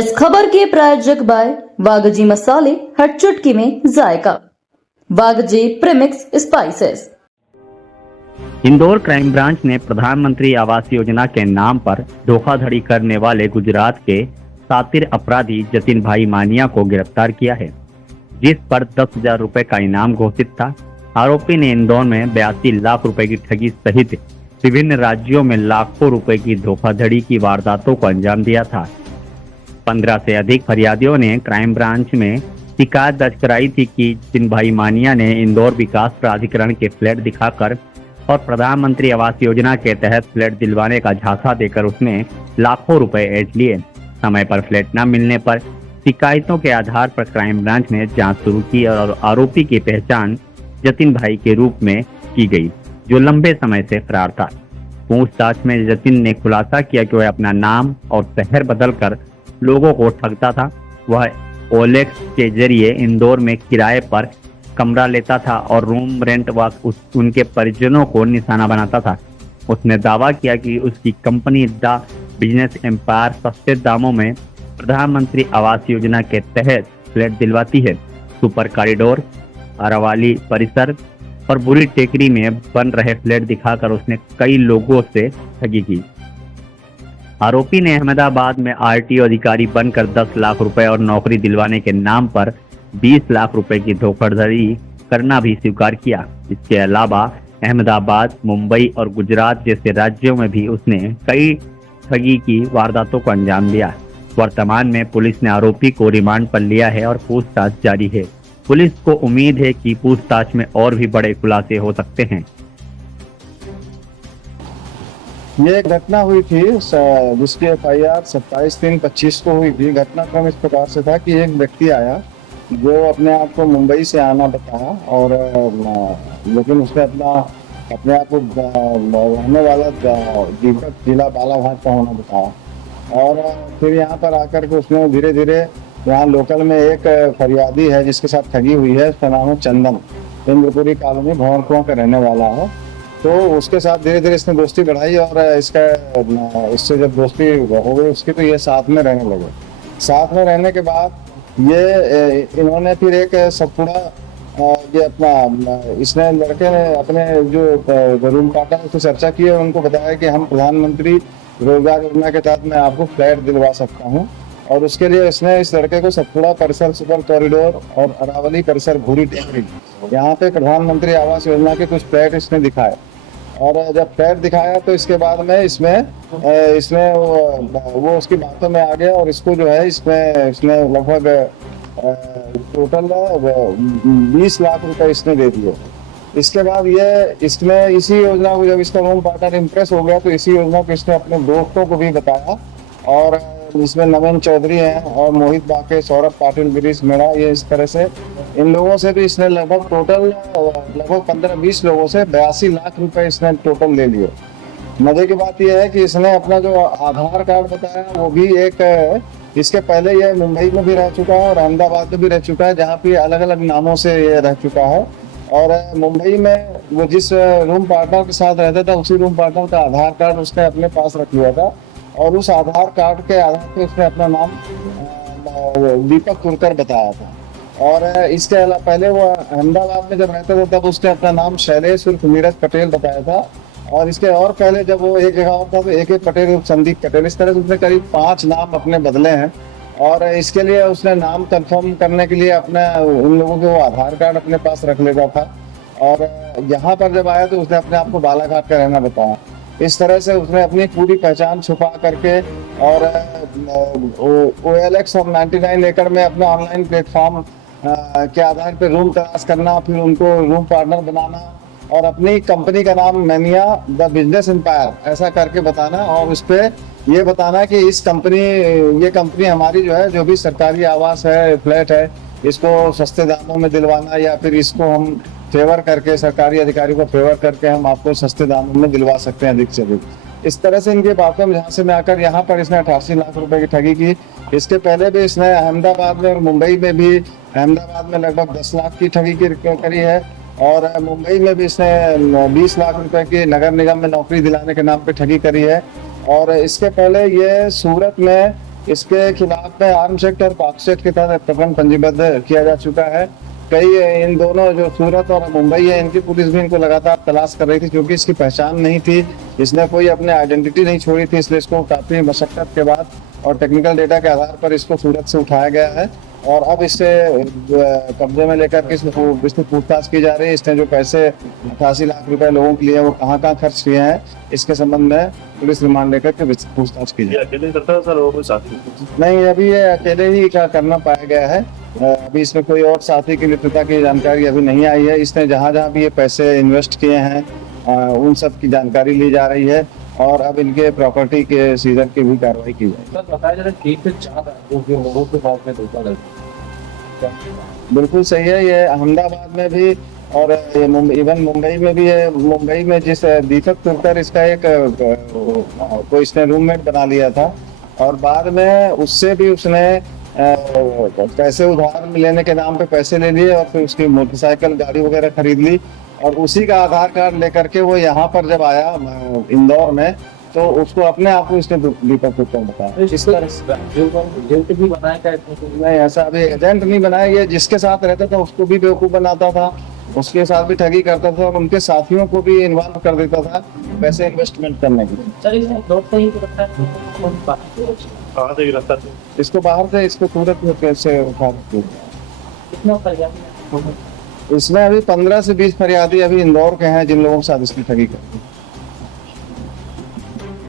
इस खबर के प्रायोजक बाय वागजी मसाले, हर चुटकी में जायका। Wagji premix spices. Indore crime branch ने प्रधानमंत्री आवास योजना के नाम पर धोखाधड़ी करने वाले गुजरात के शातिर अपराधी जतिन भाई मानिया को गिरफ्तार किया है, जिस पर 10,000 रुपए का इनाम घोषित था। आरोपी ने इंदौर में 82 लाख रुपए की ठगी सहित विभिन्न राज्यों में लाखों रुपए की धोखाधड़ी की वारदातों को अंजाम दिया था। 15 से अधिक फरियादियों ने क्राइम ब्रांच में शिकायत दर्ज कराई थी कि जतिन भाई मानिया ने इंदौर विकास प्राधिकरण के फ्लैट दिखाकर और प्रधानमंत्री आवास योजना के तहत फ्लैट दिलवाने का झांसा देकर उसने लाखों रुपए ऐंठ लिए। समय पर फ्लैट न मिलने पर शिकायतों के आधार पर क्राइम ब्रांच ने जांच शुरू की और आरोपी की पहचान जतिन भाई के रूप में की गई, जो लंबे समय से फरार था। पूछताछ में जतिन ने खुलासा किया कि वह अपना नाम और शहर बदलकर लोगों को ठगता था। वह ओलेक्स के जरिए इंदौर में किराए पर कमरा लेता था और रूम रेंट व उनके परिजनों को निशाना बनाता था। उसने दावा किया कि उसकी कंपनी द बिजनेस एम्पायर सस्ते दामों में प्रधानमंत्री आवास योजना के तहत फ्लैट दिलवाती है। सुपर कॉरिडोर, अरावाली परिसर और बुरी टेकरी में बन रहे फ्लैट दिखाकर उसने कई लोगों से ठगी की। आरोपी ने अहमदाबाद में आरटीओ अधिकारी बनकर 10 लाख रुपए और नौकरी दिलवाने के नाम पर 20 लाख रुपए की धोखाधड़ी करना भी स्वीकार किया। इसके अलावा अहमदाबाद, मुंबई और गुजरात जैसे राज्यों में भी उसने कई ठगी की वारदातों को अंजाम दिया। वर्तमान में पुलिस ने आरोपी को रिमांड पर लिया है और पूछताछ जारी है। पुलिस को उम्मीद है कि पूछताछ में और भी बड़े खुलासे हो सकते हैं। ये एक घटना हुई थी जिसकी FIR 27/3/25 को हुई थी। घटनाक्रम इस प्रकार से था कि एक व्यक्ति आया जो अपने आप को मुंबई से आना बताया और लेकिन उसने अपने आप को रहने वाला दीपक जिला बालाघाट का होना बताया। और फिर यहाँ पर आकर के उसने धीरे धीरे यहाँ लोकल में एक फरियादी है जिसके साथ ठगी हुई है, उसका नाम है चंदन, इंद्रपुरी कॉलोनी भंवरकुआं का रहने वाला है। तो उसके साथ धीरे धीरे इसने दोस्ती बढ़ाई और इससे जब दोस्ती हो गई उसकी तो ये साथ में रहने लगे। साथ में रहने के बाद ये इन्होंने फिर एक सतपुड़ा ये इसने लड़के ने अपने जो रूम पार्टनर उससे चर्चा की और उनको बताया कि हम प्रधानमंत्री रोजगार योजना के तहत मैं आपको फ्लैट दिलवा सकता हूँ। और उसके लिए इसने इस लड़के को सतपुड़ा परिसर, सुपर कॉरिडोर और अरावली परिसर, भूरी टेकरी, यहाँ पे प्रधानमंत्री आवास योजना के कुछ फ्लैट इसने दिखाए। और जब फ्लैट दिखाया तो इसके बाद में इसने वो उसकी बातों में आ गया और इसको जो है इसने लगभग टोटल 20 लाख रुपए इसने दे दिए। इसके बाद इसने इसी योजना को, जब इसका रूम पार्टनर इम्प्रेस हो गया तो इसी योजना को इसने अपने दोस्तों को भी बताया। और इसमें नवीन चौधरी हैं और मोहित बाके, सौरभ पाटिल, गिरीश मेड़ा, ये इस तरह से इन लोगों से भी इसने लगभग टोटल 15-20 लोगों से 82 लाख रुपए इसने टोटल ले लिए। मजे की बात यह है कि इसने अपना जो आधार कार्ड बताया वो भी एक इसके पहले ये मुंबई में भी रह चुका है और अहमदाबाद में भी रह चुका है, जहाँ पे अलग अलग नामों से ये रह चुका है। और मुंबई में वो जिस रूम पार्टनर के साथ रहता था उसी रूम पार्टनर का आधार कार्ड उसने अपने पास रख लिया था और उस आधार कार्ड के आधार पर उसने अपना नाम दीपक कुरकर बताया था। और इसके अलावा पहले वो अहमदाबाद में जब रहता था तब उसने अपना नाम शैलेश उर्फ नीरज पटेल बताया था। और इसके और पहले जब वो एक जगह था तो AK पटेल उर्फ संदीप पटेल, इस तरह से उसने करीब 5 नाम अपने बदले हैं। और इसके लिए उसने नाम कंफर्म करने के लिए अपना उन लोगों के वो आधार कार्ड अपने पास रख लेता था। और यहाँ पर जब आया तो उसने अपने आप को बालाघाट का रहना बताया। इस तरह से उसने अपनी पूरी पहचान छुपा करके और OLX और 99 एकड़ में अपना ऑनलाइन प्लेटफॉर्म के आधार पर रूम तलाश करना, फिर उनको रूम पार्टनर बनाना और अपनी कंपनी का नाम मैनिया द बिजनेस एम्पायर ऐसा करके बताना और उस पर ये बताना कि ये कंपनी हमारी जो है, जो भी सरकारी आवास है, फ्लैट है, इसको सस्ते दामों में दिलवाना या फिर इसको हम फेवर करके, सरकारी अधिकारी को फेवर करके हम आपको सस्ते दामों में दिलवा सकते हैं अधिक से अधिक। इस तरह से इनके बातों में जहाँ से मैं आकर यहाँ पर इसने 88 लाख रुपए की ठगी की। इसके पहले भी इसने अहमदाबाद में और मुंबई में भी, अहमदाबाद में लगभग 10 लाख की ठगी करी है और मुंबई में भी इसने 20 लाख रुपए की नगर निगम में नौकरी दिलाने के नाम पे ठगी करी है। और इसके पहले ये सूरत में इसके खिलाफ में आर्म्स एक्ट और पॉक्स एक्ट के तहत प्रकरण पंजीबद्ध किया जा चुका है। कई इन दोनों जो सूरत और मुंबई है, इनकी पुलिस भी इनको लगातार तलाश कर रही थी, क्योंकि इसकी पहचान नहीं थी, इसने कोई अपने आइडेंटिटी नहीं छोड़ी थी, इसलिए इसको काफी मशक्कत के बाद और टेक्निकल डेटा के आधार पर इसको सूरत से उठाया गया है और अब इससे कब्जे में लेकर के इसमें पूछताछ की जा रही है। इसने जो पैसे 88 लाख रुपए लोगों के लिए वो कहाँ खर्च किए हैं, इसके संबंध में पुलिस रिमांड लेकर के पूछताछ की जाए। अकेले करता है सर, और कोई साथी? नहीं, अभी ये अकेले ही करना पाया गया है। अभी इसमें कोई और साथी की मित्रता की जानकारी अभी नहीं आई है। इसने जहाँ भी ये पैसे इन्वेस्ट किए हैं उन सब की जानकारी ली जा रही है और अब इनके प्रॉपर्टी के सीजन की भी कार्रवाई की जाएगी। सर बताया जा रहा है ठीक से 4 लोगों के साथ में धोखाधड़ी। बिल्कुल सही है। ये अहमदाबाद में भी और इवन मुंबई में भी है। मुंबई में जिस दीपक तुर्कर इसका एक कोई इसने रूममेट बना लिया था और बाद में उससे भी उसने पैसे उधार लेने के नाम पे पैसे ले लिए और फिर उसकी मोटरसाइकिल गाड़ी वगैरह खरीद ली और उसी का आधार कार्ड लेकर के वो यहाँ पर जब आया इंदौर में तो उसको अपने आप को इसने दीपक तुर्कर बताया। इस तरह एजेंट भी बनाया क्या? नहीं, ऐसा अभी एजेंट नहीं बनाया। ये जिसके साथ रहता था उसको भी बेवकूफ बनाता था, उसके साथ भी ठगी करता था और उनके साथियों को भी इन्वॉल्व कर देता था पैसे इन्वेस्टमेंट करने के लिए। सर इसमें लौटते ही गिरफ्तार कहाँ से गिरफ्तार? इसको बाहर से इसको सूरत में कैसे उठा कितना फरियादी? इसमें अभी 15 से 20 फरियादी अभी इंदौर के हैं जिन लोगों के साथ इसकी ठगी करती है।